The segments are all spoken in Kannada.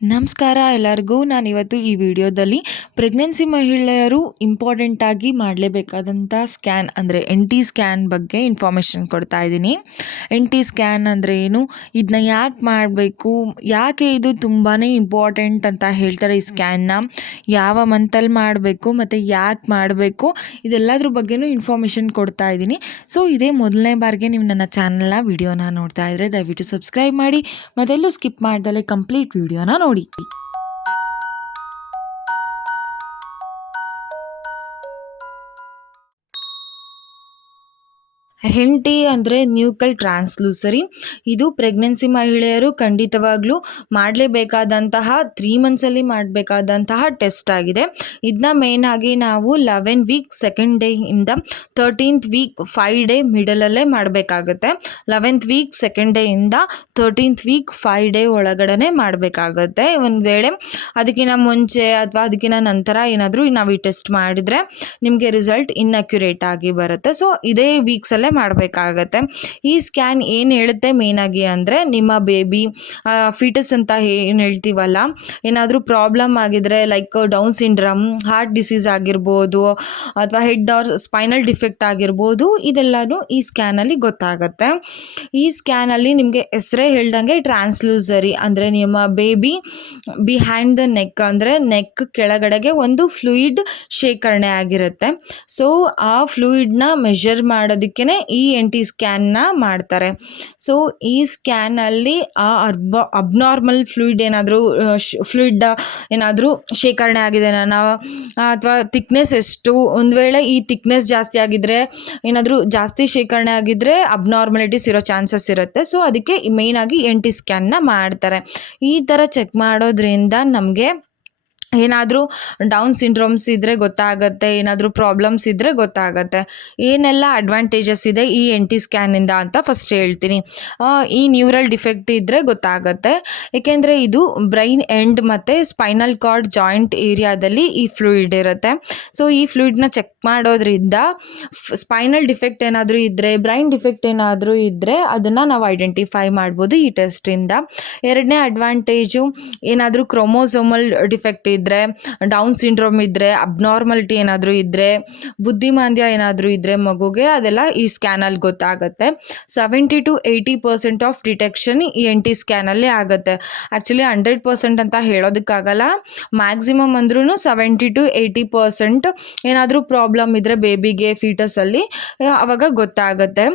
ನಮಸ್ಕಾರ ಎಲ್ಲರಿಗೂ. ನಾನು ಇವತ್ತು ಈ ವಿಡಿಯೋದಲ್ಲಿ ಪ್ರೆಗ್ನೆನ್ಸಿ ಮಹಿಳೆಯರು ಇಂಪಾರ್ಟೆಂಟಾಗಿ ಮಾಡಲೇಬೇಕಾದಂಥ ಸ್ಕ್ಯಾನ್ ಅಂದರೆ ಎನ್ ಟಿ ಸ್ಕ್ಯಾನ್ ಬಗ್ಗೆ ಇನ್ಫಾರ್ಮೇಷನ್ ಕೊಡ್ತಾ ಇದ್ದೀನಿ. ಎನ್ ಟಿ ಸ್ಕ್ಯಾನ್ ಅಂದರೆ ಏನು? ಇದನ್ನ ಯಾಕೆ ಮಾಡಬೇಕು? ಯಾಕೆ ಇದು ತುಂಬಾ ಇಂಪಾರ್ಟೆಂಟ್ ಅಂತ ಹೇಳ್ತಾರೆ ಈ ಸ್ಕ್ಯಾನ್ನ ಯಾವ ಮಂತಲ್ಲಿ ಮಾಡಬೇಕು ಮತ್ತು ಯಾಕೆ ಮಾಡಬೇಕು? ಇದೆಲ್ಲದ್ರ ಬಗ್ಗೆನೂ ಇನ್ಫಾರ್ಮೇಷನ್ ಕೊಡ್ತಾ ಇದ್ದೀನಿ. ಸೊ ಇದೇ ಮೊದಲನೇ ಬಾರಿಗೆ ನೀವು ನನ್ನ ಚಾನಲ್ನ ವಿಡಿಯೋನ ನೋಡ್ತಾ ಇದ್ದರೆ ದಯವಿಟ್ಟು ಸಬ್ಸ್ಕ್ರೈಬ್ ಮಾಡಿ. ಮತ್ತೆಲ್ಲೂ ಸ್ಕಿಪ್ ಮಾಡ್ದಲ್ಲೇ ಕಂಪ್ಲೀಟ್ ವಿಡಿಯೋನ ロリー。ಹೆಂಟಿ ಅಂದರೆ ನ್ಯೂಕಲ್ ಟ್ರಾನ್ಸ್ಲೂಸರಿ. ಇದು ಪ್ರೆಗ್ನೆನ್ಸಿ ಮಹಿಳೆಯರು ಖಂಡಿತವಾಗ್ಲೂ ಮಾಡಲೇಬೇಕಾದಂತಹ ತ್ರೀ ಮಂತ್ಸಲ್ಲಿ ಮಾಡಬೇಕಾದಂತಹ ಟೆಸ್ಟ್ ಆಗಿದೆ. ಇದನ್ನ ಮೇನ್ ಆಗಿ ನಾವು ಲೆವೆನ್ ವೀಕ್ ಸೆಕೆಂಡ್ ಡೇ ಇಂದ ತರ್ಟೀನ್ತ್ ವೀಕ್ ಫೈವ್ ಡೇ ಮಿಡಲಲ್ಲೇ ಮಾಡಬೇಕಾಗುತ್ತೆ. ಲೆವೆಂತ್ ವೀಕ್ ಸೆಕೆಂಡ್ ಡೇ ಇಂದ ತರ್ಟೀನ್ತ್ ವೀಕ್ ಫೈವ್ ಡೇ ಒಳಗಡೆ ಮಾಡಬೇಕಾಗುತ್ತೆ. ಒಂದು ವೇಳೆ ಅದಕ್ಕಿಂತ ಮುಂಚೆ ಅಥವಾ ಅದಕ್ಕಿಂತ ನಂತರ ಏನಾದರೂ ನಾವು ಈ ಟೆಸ್ಟ್ ಮಾಡಿದರೆ ನಿಮಗೆ ರಿಸಲ್ಟ್ ಇನ್ಅಕ್ಯುರೇಟ್ ಆಗಿ ಬರುತ್ತೆ. ಸೊ ಇದೇ ವೀಕ್ಸಲ್ಲೇ ಮಾಡಬೇಕಾಗತ್ತೆ. ಈ ಸ್ಕ್ಯಾನ್ ಏನು ಹೇಳುತ್ತೆ ಮೇನಾಗಿ ಅಂದರೆ ನಿಮ್ಮ ಬೇಬಿ ಫೀಟಸ್ ಅಂತ ಏನು ಹೇಳ್ತೀವಲ್ಲ, ಏನಾದರೂ ಪ್ರಾಬ್ಲಮ್ ಆಗಿದ್ರೆ like down syndrome heart disease ಆಗಿರ್ಬೋದು, ಅಥವಾ ಹೆಡ್ ಆರ್ ಸ್ಪೈನಲ್ ಡಿಫೆಕ್ಟ್ ಆಗಿರ್ಬೋದು, ಇದೆಲ್ಲನೂ ಈ ಸ್ಕ್ಯಾನಲ್ಲಿ ಗೊತ್ತಾಗುತ್ತೆ. ಈ ಸ್ಕ್ಯಾನಲ್ಲಿ ನಿಮಗೆ ಹೆಸರೇ ಹೇಳ್ದಂಗೆ ಟ್ರಾನ್ಸ್ಲೂಸರಿ ಅಂದರೆ ನಿಮ್ಮ ಬೇಬಿ ಬಿಹೈಂಡ್ ದ ನೆಕ್ ಅಂದರೆ ನೆಕ್ ಕೆಳಗಡೆಗೆ ಒಂದು ಫ್ಲೂಯಿಡ್ ಶೇಖರಣೆ ಆಗಿರುತ್ತೆ. ಸೊ ಆ ಫ್ಲೂಯಿಡ್ನ ಮೆಷರ್ ಮಾಡೋದಕ್ಕೇ ಈ ಎನ್ ಟಿ ಸ್ಕ್ಯಾನ್ನ ಮಾಡ್ತಾರೆ. ಸೊ ಈ ಸ್ಕ್ಯಾನಲ್ಲಿ ಆ ಅರ್ಬ ಅಬ್ನಾರ್ಮಲ್ ಫ್ಲೂಯಿಡ್ ಏನಾದರೂ ಫ್ಲೂಯಿಡ್ ಏನಾದರೂ ಶೇಖರಣೆ ಆಗಿದೆ ನಾವು ಅಥವಾ ತಿಕ್ನೆಸ್ ಎಷ್ಟು? ಒಂದು ವೇಳೆ ಈ ತಿಕ್ನೆಸ್ ಜಾಸ್ತಿ ಆಗಿದ್ದರೆ ಏನಾದರೂ ಜಾಸ್ತಿ ಶೇಖರಣೆ ಆಗಿದ್ದರೆ ಅಬ್ನಾರ್ಮಲಿಟೀಸ್ ಇರೋ ಚಾನ್ಸಸ್ ಇರುತ್ತೆ. ಸೊ ಅದಕ್ಕೆ ಮೇಯ್ನಾಗಿ ಎನ್ ಟಿ ಸ್ಕ್ಯಾನ್ನ ಮಾಡ್ತಾರೆ. ಈ ಥರ ಚೆಕ್ ಮಾಡೋದ್ರಿಂದ ನಮಗೆ ಏನಾದರೂ ಡೌನ್ ಸಿಂಡ್ರೋಮ್ಸ್ ಇದ್ದರೆ ಗೊತ್ತಾಗುತ್ತೆ, ಏನಾದರೂ ಪ್ರಾಬ್ಲಮ್ಸ್ ಇದ್ದರೆ ಗೊತ್ತಾಗುತ್ತೆ. ಏನೆಲ್ಲ ಅಡ್ವಾಂಟೇಜಸ್ ಇದೆ ಈ ಎನ್ ಟಿ ಸ್ಕ್ಯಾನಿಂದ ಅಂತ ಫಸ್ಟ್ ಹೇಳ್ತೀನಿ. ಈ ನ್ಯೂರಲ್ ಡಿಫೆಕ್ಟ್ ಇದ್ದರೆ ಗೊತ್ತಾಗುತ್ತೆ. ಏಕೆಂದರೆ ಇದು ಬ್ರೈನ್ ಎಂಡ್ ಮತ್ತು ಸ್ಪೈನಲ್ ಕಾರ್ಡ್ ಜಾಯಿಂಟ್ ಏರಿಯಾದಲ್ಲಿ ಈ ಫ್ಲೂಯಿಡ್ ಇರುತ್ತೆ. ಸೊ ಈ ಫ್ಲೂಯಿಡ್ನ ಚೆಕ್ ಮಾಡೋದ್ರಿಂದ ಸ್ಪೈನಲ್ ಡಿಫೆಕ್ಟ್ ಏನಾದರೂ ಇದ್ದರೆ ಬ್ರೈನ್ ಡಿಫೆಕ್ಟ್ ಏನಾದರೂ ಇದ್ದರೆ ಅದನ್ನು ನಾವು ಐಡೆಂಟಿಫೈ ಮಾಡ್ಬೋದು ಈ ಟೆಸ್ಟಿಂದ ಎರಡನೇ ಅಡ್ವಾಂಟೇಜು ಏನಾದರೂ ಕ್ರೋಮೋಸೋಮಲ್ ಡಿಫೆಕ್ಟ್ ಇದ್ದರೆ ಡೌನ್ ಸಿಂಡ್ರೋಮ್ ಇದ್ದರೆ ಅಬ್ನಾರ್ಮಲ್ಟಿ ಏನಾದರೂ ಇದ್ದರೆ ಬುದ್ಧಿಮಾಂದ್ಯ ಏನಾದರೂ ಇದ್ದರೆ ಮಗುಗೆ ಅದೆಲ್ಲ ಈ ಸ್ಕ್ಯಾನಲ್ಲಿ ಗೊತ್ತಾಗುತ್ತೆ. Seventy to eighty percent of detection ಈ ಎನ್ ಟಿ ಸ್ಕ್ಯಾನಲ್ಲೇ ಆಗುತ್ತೆ. ಆ್ಯಕ್ಚುಲಿ ಹಂಡ್ರೆಡ್ ಪರ್ಸೆಂಟ್ ಅಂತ ಹೇಳೋದಕ್ಕಾಗಲ್ಲ. ಮ್ಯಾಕ್ಸಿಮಮ್ ಅಂದ್ರೂ ಸೆವೆಂಟಿ ಟು ಏಯ್ಟಿ ಪರ್ಸೆಂಟ್ ಏನಾದರೂ ಪ್ರಾಬ್ಲಮ್ ಇದ್ದರೆ ಬೇಬಿಗೆ ಫೀಟಸಲ್ಲಿ ಆವಾಗ ಗೊತ್ತಾಗುತ್ತೆ.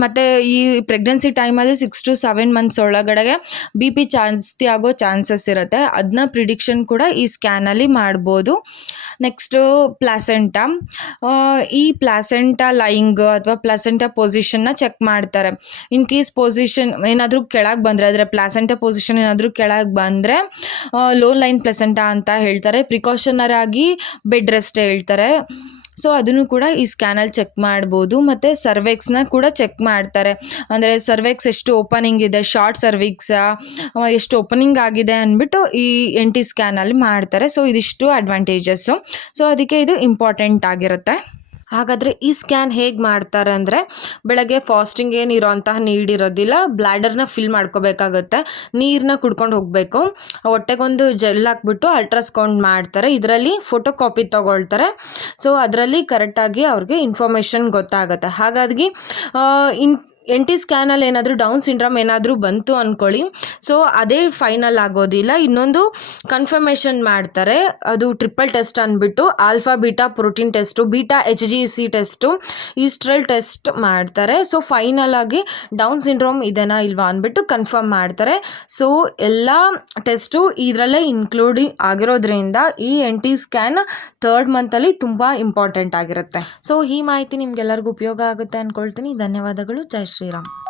ಮತ್ತು ಈ ಪ್ರೆಗ್ನೆನ್ಸಿ ಟೈಮಲ್ಲಿ ಸಿಕ್ಸ್ ಟು ಸೆವೆನ್ ಮಂತ್ಸ್ ಒಳಗಡೆಗೆ ಬಿ ಪಿ ಜಾಸ್ತಿ ಆಗೋ ಚಾನ್ಸಸ್ ಇರುತ್ತೆ. ಅದನ್ನ ಪ್ರಿಡಿಕ್ಷನ್ ಕೂಡ ಈ ಸ್ಕ್ಯಾನಲ್ಲಿ ಮಾಡ್ಬೋದು. ನೆಕ್ಸ್ಟು ಪ್ಲಾಸೆಂಟಾ ಈ ಪ್ಲಾಸೆಂಟಾ ಲೈಂಗ್ ಅಥವಾ ಪ್ಲಾಸೆಂಟಾ ಪೊಸಿಷನ್ನ ಚೆಕ್ ಮಾಡ್ತಾರೆ. ಇನ್ ಕೇಸ್ ಪೊಸಿಷನ್ ಏನಾದರೂ ಕೆಳಗೆ ಬಂದರೆ ಅದರ ಪ್ಲಾಸೆಂಟಾ ಪೊಸಿಷನ್ ಏನಾದರೂ ಕೆಳಗೆ ಬಂದರೆ ಲೋ ಲೈನ್ ಪ್ಲಾಸೆಂಟಾ ಅಂತ ಹೇಳ್ತಾರೆ. ಪ್ರಿಕಾಷನರ್ ಆಗಿ ಬೆಡ್ ರೆಸ್ಟ್ ಹೇಳ್ತಾರೆ. ಸೊ ಅದನ್ನು ಕೂಡ ಈ ಸ್ಕ್ಯಾನಲ್ಲಿ ಚೆಕ್ ಮಾಡ್ಬೋದು. ಮತ್ತು ಸರ್ವೆಕ್ಸ್ನ ಕೂಡ ಚೆಕ್ ಮಾಡ್ತಾರೆ. ಅಂದರೆ ಸರ್ವೆಕ್ಸ್ ಎಷ್ಟು ಓಪನಿಂಗ್ ಇದೆ ಶಾರ್ಟ್ ಸರ್ವಿಕ್ಸಾ ಎಷ್ಟು ಓಪನಿಂಗ್ ಆಗಿದೆ ಅಂದ್ಬಿಟ್ಟು ಈ ಎನ್ ಟಿ ಸ್ಕ್ಯಾನಲ್ಲಿ ಮಾಡ್ತಾರೆ. ಸೊ ಇದಿಷ್ಟು ಅಡ್ವಾಂಟೇಜಸ್ಸು ಸೊ ಅದಕ್ಕೆ ಇದು ಇಂಪಾರ್ಟೆಂಟ್ ಆಗಿರುತ್ತೆ. ಹಾಗಾದರೆ ಈ ಸ್ಕ್ಯಾನ್ ಹೇಗೆ ಮಾಡ್ತಾರೆ ಅಂದರೆ ಬೆಳಗ್ಗೆ ಫಾಸ್ಟಿಂಗ್ ಏನಿರೋ ಅಂತಹ ನೀಡಿರೋದಿಲ್ಲ ಬ್ಲ್ಯಾಡರ್ನ ಫಿಲ್ ಮಾಡ್ಕೋಬೇಕಾಗುತ್ತೆ ನೀರನ್ನ ಕುಡ್ಕೊಂಡು ಹೋಗಬೇಕು. ಹೊಟ್ಟೆಗೊಂದು ಜೆಲ್ ಹಾಕ್ಬಿಟ್ಟು ಅಲ್ಟ್ರಾಸ್ಕೌಂಡ್ ಮಾಡ್ತಾರೆ. ಇದರಲ್ಲಿ ಫೋಟೋ ಕಾಪಿ ತೊಗೊಳ್ತಾರೆ. ಸೊ ಅದರಲ್ಲಿ ಕರೆಕ್ಟಾಗಿ ಅವ್ರಿಗೆ ಇನ್ಫಾರ್ಮೇಷನ್ ಗೊತ್ತಾಗುತ್ತೆ. ಹಾಗಾಗಿ ಇನ್ ಎನ್ ಟಿ ಸ್ಕ್ಯಾನಲ್ಲಿ ಏನಾದರೂ ಡೌನ್ ಸಿಂಡ್ರಮ್ ಏನಾದರೂ ಬಂತು ಅಂದ್ಕೊಳ್ಳಿ ಸೊ ಅದೇ ಫೈನಲ್ ಆಗೋದಿಲ್ಲ. ಇನ್ನೊಂದು ಕನ್ಫರ್ಮೇಷನ್ ಮಾಡ್ತಾರೆ. ಅದು ಟ್ರಿಪಲ್ ಟೆಸ್ಟ್ ಅಂದ್ಬಿಟ್ಟು alpha beta protein test beta H G C test estriol test ಮಾಡ್ತಾರೆ. ಸೊ ಫೈನಲ್ ಆಗಿ ಡೌನ್ ಸಿಂಡ್ರೋಮ್ ಇದೆನಾ ಇಲ್ವಾ ಅಂದ್ಬಿಟ್ಟು ಕನ್ಫರ್ಮ್ ಮಾಡ್ತಾರೆ. ಸೊ ಎಲ್ಲ ಟೆಸ್ಟು ಇದರಲ್ಲೇ ಇನ್ಕ್ಲೂಡಿಂಗ್ ಆಗಿರೋದ್ರಿಂದ ಈ ಎನ್ ಟಿ ಸ್ಕ್ಯಾನ್ ಥರ್ಡ್ ಮಂತಲ್ಲಿ ತುಂಬ ಇಂಪಾರ್ಟೆಂಟ್ ಆಗಿರುತ್ತೆ. ಸೊ ಈ ಮಾಹಿತಿ ನಿಮ್ಗೆಲ್ಲರಿಗೂ ಉಪಯೋಗ ಆಗುತ್ತೆ ಅಂದ್ಕೊಳ್ತೀನಿ ಧನ್ಯವಾದಗಳು. ಜೈ 是了.